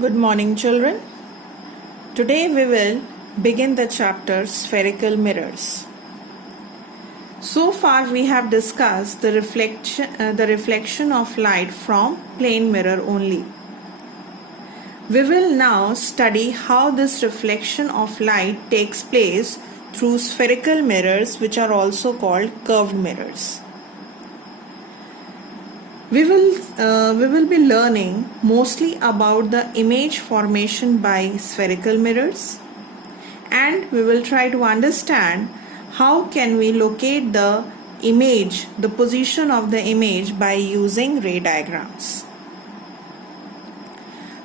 Good morning, children. Today we will begin the chapter Spherical Mirrors. So far we have discussed the reflection of light from plane mirror only. We will now study how this reflection of light takes place through spherical mirrors, which are also called curved mirrors. We will be learning mostly about the image formation by spherical mirrors, and we will try to understand how can we locate the image, the position of the image by using ray diagrams.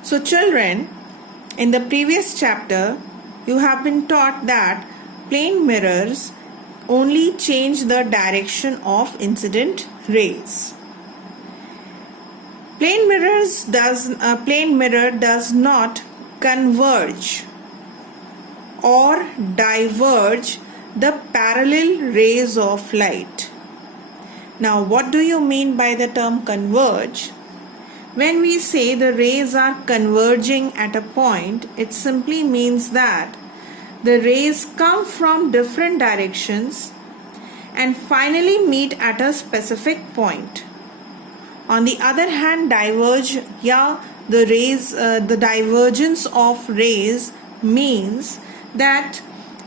So children, in the previous chapter you have been taught that plane mirrors only change the direction of incident rays. Plane mirror does not converge or diverge the parallel rays of light. Now, what do you mean by the term converge? When we say the rays are converging at a point, it simply means that the rays come from different directions and finally meet at a specific point. On the other hand, the divergence of rays means that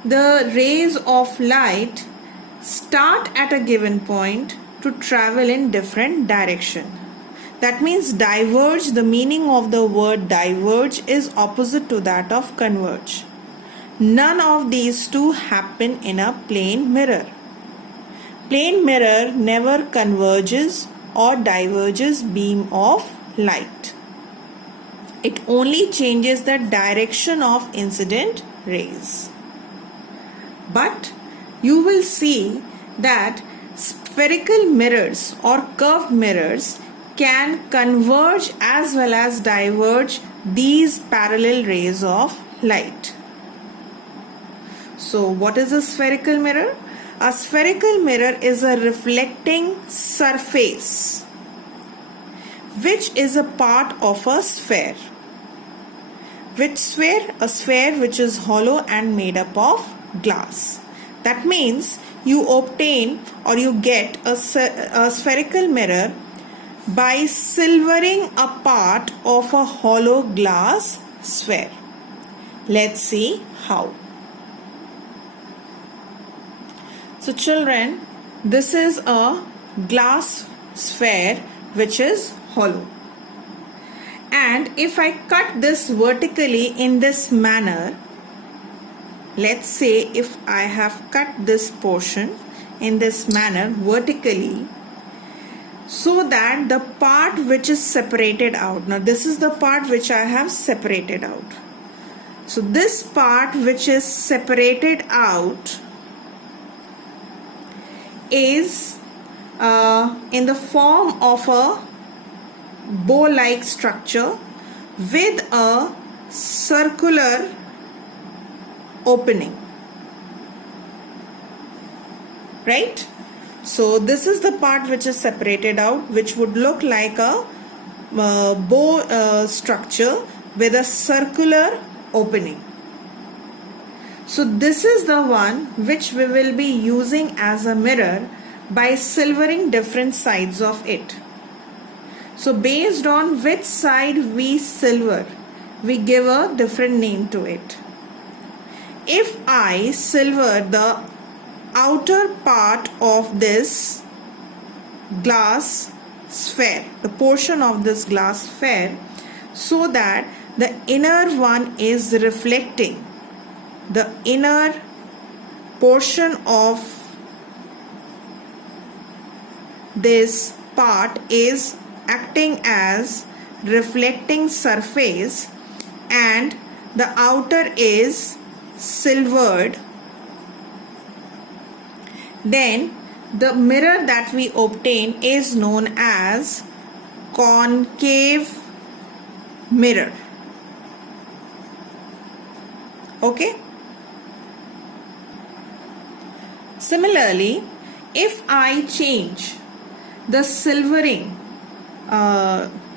the rays of light start at a given point to travel in different direction. That means diverge, the meaning of the word diverge is opposite to that of converge. None of these two happen in a plane mirror. Plane mirror never converges or diverges beam of light. It only changes the direction of incident rays. But you will see that spherical mirrors or curved mirrors can converge as well as diverge these parallel rays of light. So what is a spherical mirror? A spherical mirror is a reflecting surface which is a part of a sphere. Which sphere? A sphere which is hollow and made up of glass. That means you obtain or you get a spherical mirror by silvering a part of a hollow glass sphere. Let's see how. So children, this is a glass sphere which is hollow. And if I cut this vertically in this manner, let's say if I have cut this portion in this manner vertically, so that the part which is separated out, now this is the part which I have separated out. So this part which is separated out is in the form of a bow-like structure with a circular opening, right? So this is the part which is separated out, which would look like a bow structure with a circular opening. So this is the one which we will be using as a mirror by silvering different sides of it. So based on which side we silver, we give a different name to it. If I silver the outer part of this glass sphere, the portion of this glass sphere, so that the inner one is reflecting, the inner portion of this part is acting as reflecting surface and the outer is silvered, then the mirror that we obtain is known as concave mirror. Okay? Similarly, if I change the silvering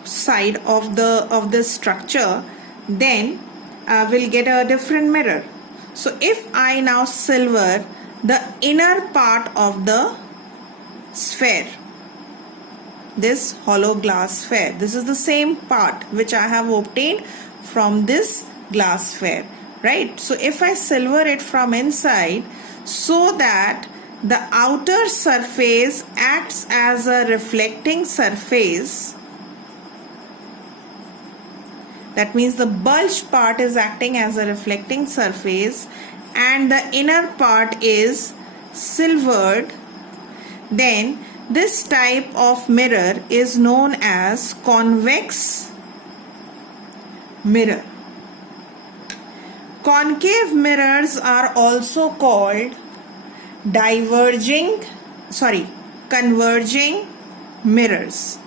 side of the structure, then we'll get a different mirror. So if I now silver the inner part of the sphere, this hollow glass sphere, this is the same part which I have obtained from this glass sphere, right? So if I silver it from inside, so that the outer surface acts as a reflecting surface, that means the bulged part is acting as a reflecting surface and the inner part is silvered, then this type of mirror is known as convex mirror. Concave mirrors are also called converging mirrors.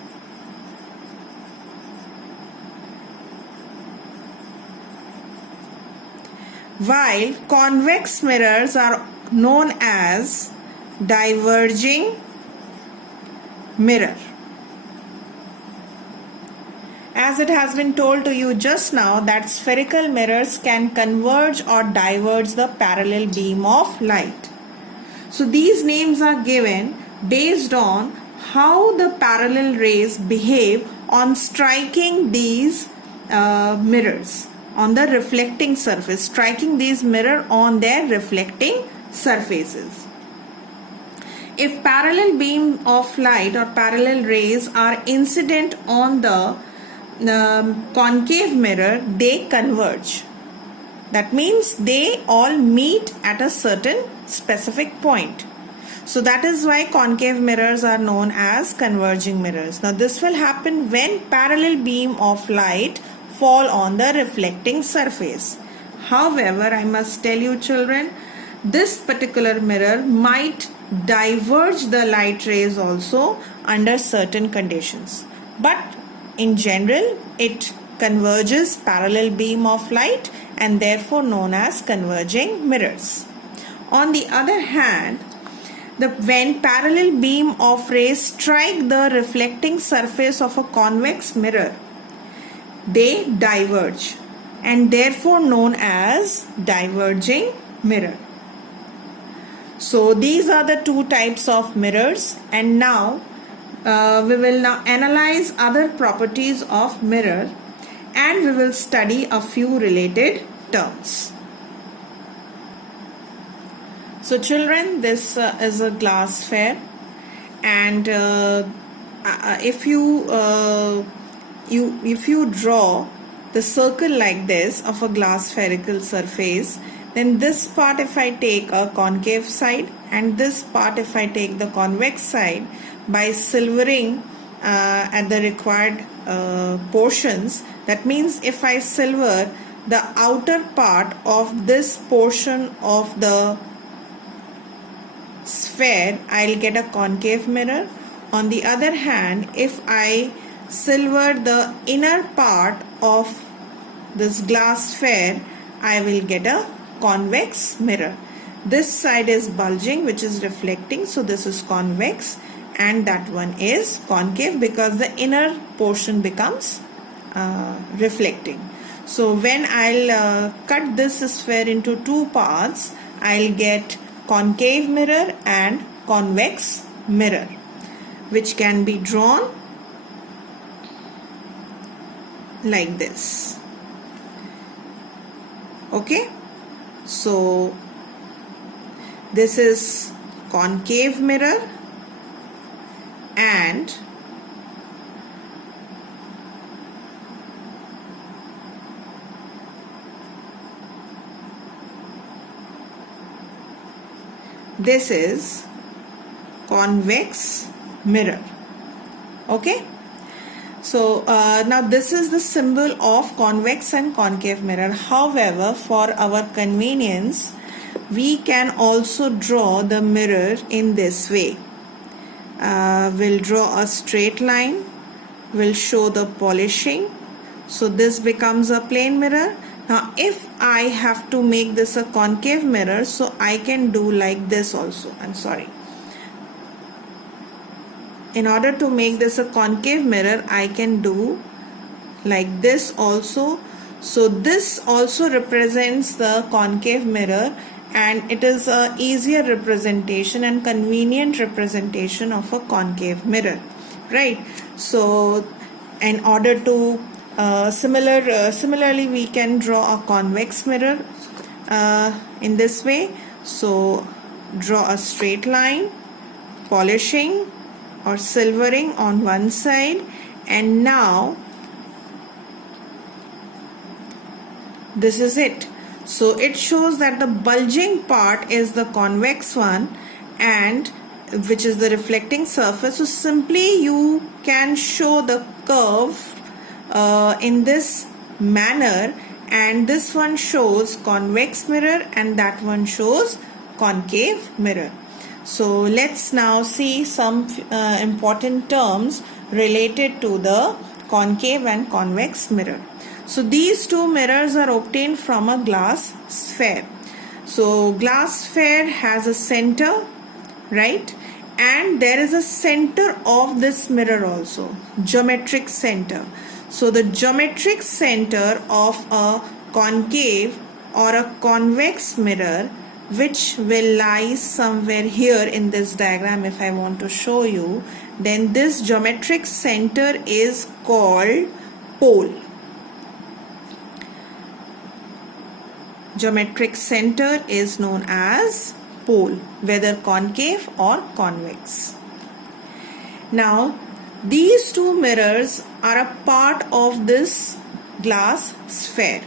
While convex mirrors are known as diverging mirror. As it has been told to you just now that spherical mirrors can converge or diverge the parallel beam of light. So these names are given based on how the parallel rays behave on striking these mirrors on the reflecting surface, striking these mirror on their reflecting surfaces. If parallel beam of light or parallel rays are incident on the concave mirror, they converge. That means they all meet at a certain specific point. So that is why concave mirrors are known as converging mirrors. Now this will happen when parallel beam of light fall on the reflecting surface. However, I must tell you children, this particular mirror might diverge the light rays also under certain conditions. But in general, it converges parallel beam of light and therefore known as converging mirrors. On the other hand, when parallel beam of rays strike the reflecting surface of a convex mirror, they diverge and therefore known as diverging mirror. So these are the two types of mirrors, and now we will now analyze other properties of mirror and we will study a few related terms. So children, this is a glass sphere, and if you draw the circle like this of a glass spherical surface, then this part if I take a concave side and this part if I take the convex side, by silvering at the required portions, that means if I silver the outer part of this portion of the sphere, I'll get a concave mirror. On the other hand, if I silver the inner part of this glass sphere, I will get a convex mirror. This side is bulging, which is reflecting, so this is convex, and that one is concave because the inner portion becomes reflecting. So when I'll cut this sphere into two parts, I'll get concave mirror and convex mirror, which can be drawn like this. Okay, so this is concave mirror and this is convex mirror. Okay, so now this is the symbol of convex and concave mirror. However, for our convenience, we can also draw the mirror in this way. We'll draw a straight line, we'll show the polishing, so this becomes a plane mirror. Now if I have to make this a concave mirror, so I can do like this also. In order to make this a concave mirror, I can do like this also. So this also represents the concave mirror, and it is a easier representation and convenient representation of a concave mirror, right? So in order to similarly we can draw a convex mirror in this way. So draw a straight line, polishing or silvering on one side, and now this is it. So it shows that the bulging part is the convex one, and which is the reflecting surface. So simply you can show the curve in this manner, and this one shows convex mirror and that one shows concave mirror. So let's now see some important terms related to the concave and convex mirror. So these two mirrors are obtained from a glass sphere. So glass sphere has a center, right? And there is a center of this mirror also, geometric center. So the geometric center of a concave or a convex mirror, which will lie somewhere here in this diagram, if I want to show you, then this geometric center is called pole. Geometric center is known as pole, whether concave or convex. Now these two mirrors are a part of this glass sphere,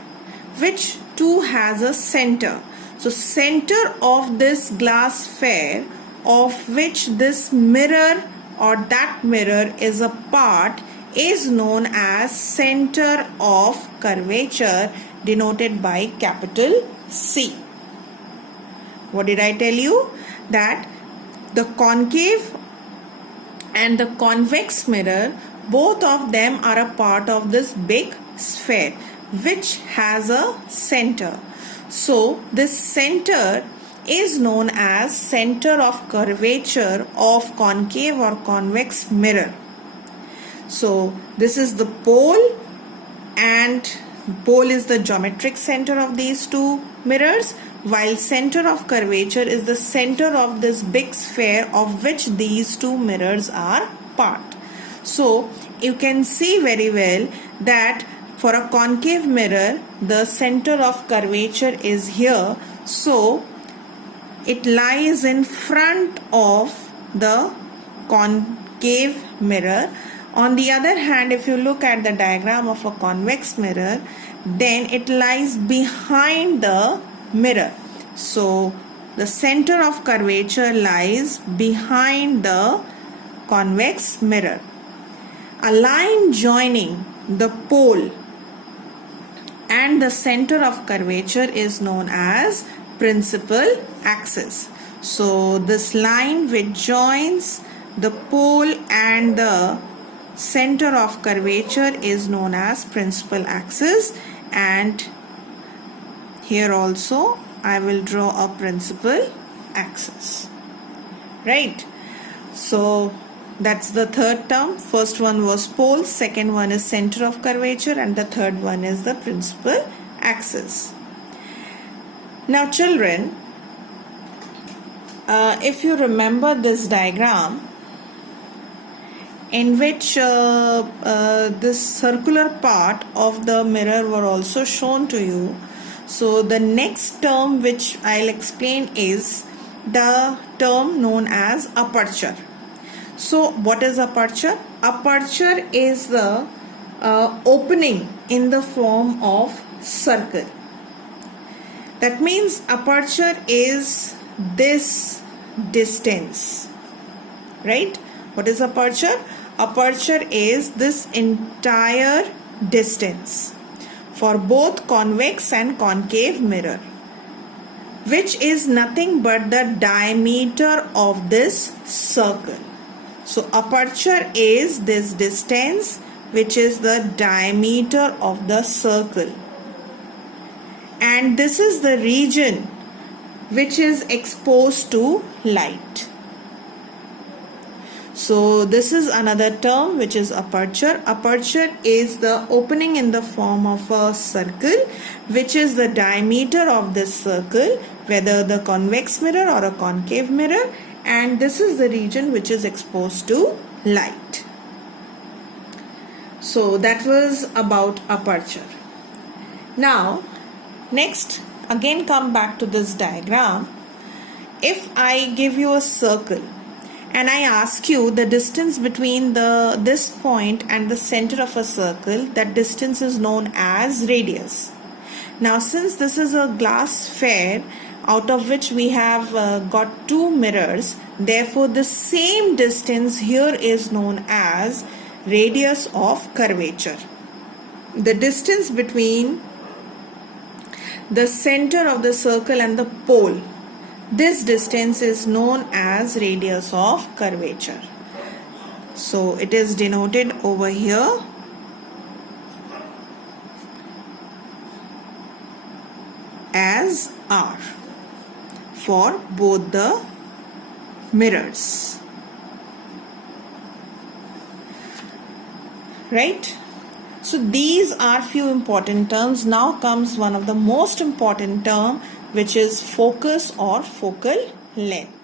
which too has a center. So center of this glass sphere, of which this mirror or that mirror is a part, is known as center of curvature, denoted by capital C. What did I tell you? That the concave and the convex mirror, both of them are a part of this big sphere which has a center. So this center is known as center of curvature of concave or convex mirror. So this is the pole, and pole is the geometric center of these two mirrors, while center of curvature is the center of this big sphere of which these two mirrors are part. So you can see very well that for a concave mirror, the center of curvature is here, so it lies in front of the concave mirror. On the other hand, if you look at the diagram of a convex mirror, then it lies behind the mirror. So the center of curvature lies behind the convex mirror. A line joining the pole and the center of curvature is known as principal axis. So this line which joins the pole and the center of curvature is known as principal axis, and here also I will draw a principal axis, right? So that's the third term. First one was pole, second one is center of curvature, and the third one is the principal axis. Now children, if you remember this diagram, in which this circular part of the mirror were also shown to you. So the next term which I'll explain is the term known as aperture. So what is aperture? Aperture is the opening in the form of circle. That means aperture is this distance, right? What is aperture? Aperture is this entire distance for both convex and concave mirror, which is nothing but the diameter of this circle. So aperture is this distance, which is the diameter of the circle, and this is the region which is exposed to light. So this is another term which is aperture. Aperture is the opening in the form of a circle, which is the diameter of this circle, whether the convex mirror or a concave mirror, and this is the region which is exposed to light. So that was about aperture. Now next, again come back to this diagram. If I give you a circle and I ask you the distance between this point and the center of a circle, that distance is known as radius. Now since this is a glass sphere out of which we have got two mirrors, therefore the same distance here is known as radius of curvature. The distance between the center of the circle and the pole, this distance is known as radius of curvature. So it is denoted over here as R for both the mirrors. Right? So these are few important terms. Now comes one of the most important term, which is focus or focal length.